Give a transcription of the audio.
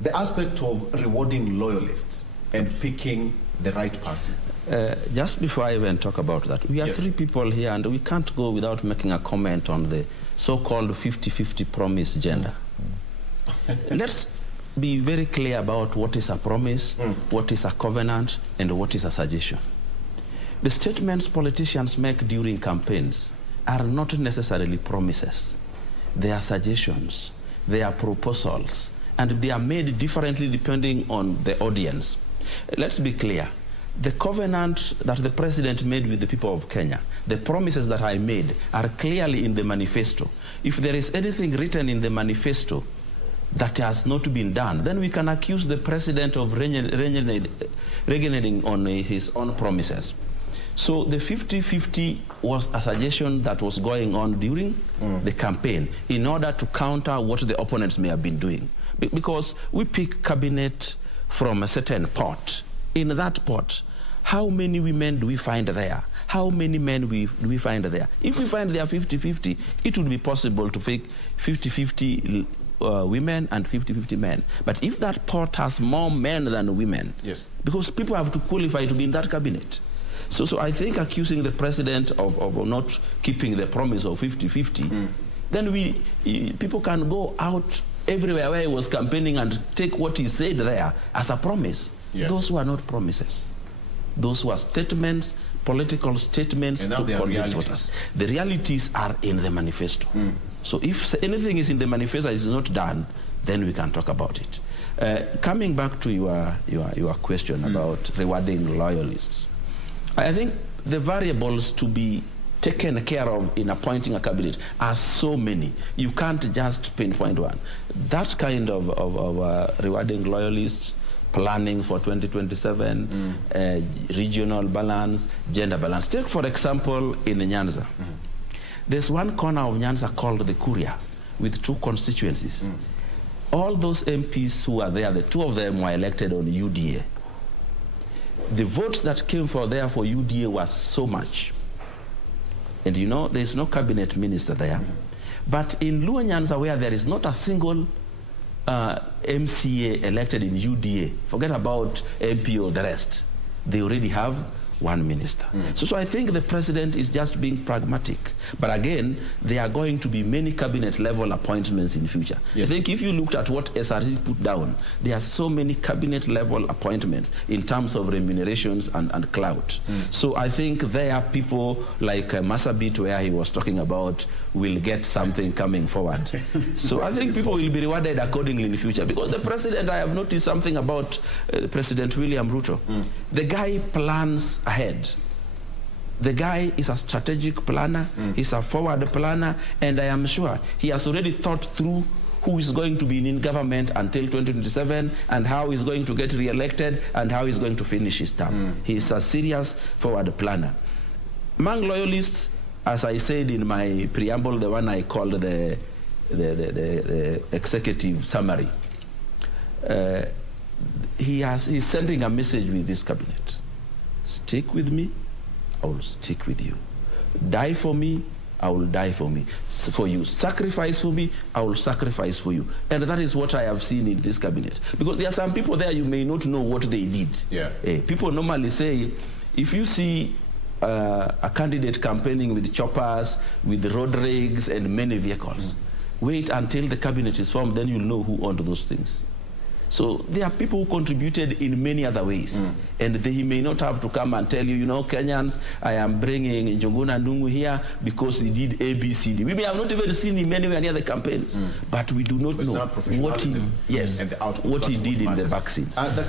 the aspect of rewarding loyalists and picking the right person. Just before I even talk about that, we are three people here, and we can't go without making a comment on the so-called 50-50 promise agenda. Let's be very clear about what is a promise, what is a covenant, and what is a suggestion. The statements politicians make during campaigns are not necessarily promises. They are suggestions, they are proposals, and they are made differently depending on the audience. Let's be clear. The covenant that the president made with the people of Kenya, the promises that I made are clearly in the manifesto. If there is anything written in the manifesto that has not been done, then we can accuse the president of reneging on his own promises. So the 50-50 was a suggestion that was going on during the campaign in order to counter what the opponents may have been doing. Because we pick cabinet from a certain pot. In that pot, how many women do we find there? How many men do we find there? If we find there 50-50, it would be possible to pick 50-50 women and 50-50 men. But if that pot has more men than women, because people have to qualify to be in that cabinet. So I think accusing the president of not keeping the promise of 50-50, then people can go out everywhere where he was campaigning and take what he said there as a promise. Those were not promises. Those were statements, political statements to convince voters. The realities are in the manifesto. So if anything is in the manifesto that is not done, then we can talk about it. Coming back to your question about rewarding loyalists, I think the variables to be taken care of in appointing a cabinet are so many. You can't just pinpoint one. That kind of rewarding loyalists, planning for 2027, regional balance, gender balance. Take, for example, in Nyanza. There's one corner of Nyanza called the Kuria with 2 constituencies. All those MPs who are there, the 2 of them were elected on UDA. The votes that came there for UDA was so much. And you know, there's no cabinet minister there. But in Luo Nyanza, where there is not a single MCA elected in UDA, forget about MP or the rest, they already have 1 minister. So I think the president is just being pragmatic. But again, there are going to be many cabinet level appointments in future. I think if you looked at what SRC put down, there are so many cabinet level appointments in terms of remunerations and clout. So I think there are people like Masabit, where he was talking about, will get something coming forward. So I think people will be rewarded accordingly in the future. Because the president, I have noticed something about President William Ruto. The guy plans ahead. The guy is a strategic planner, he's a forward planner, and I am sure he has already thought through who is going to be in government until 2027 and how he's going to get re-elected and how he's going to finish his term. He's a serious forward planner. Among loyalists, as I said in my preamble, the one I called the executive summary, he's sending a message with this cabinet. Stick with me, I will stick with you. Die for me, I will die for you. Sacrifice for me, I will sacrifice for you. And that is what I have seen in this cabinet. Because there are some people there, you may not know what they did. People normally say, if you see a candidate campaigning with choppers, with road rigs and many vehicles, wait until the cabinet is formed, then you'll know who owned those things. So there are people who contributed in many other ways. And he may not have to come and tell you, you know, Kenyans, I am bringing Njuguna Ndung'u here because he did A, B, C, D. We may have not even seen him anywhere near the campaigns, but we do not know what he did in the vaccines.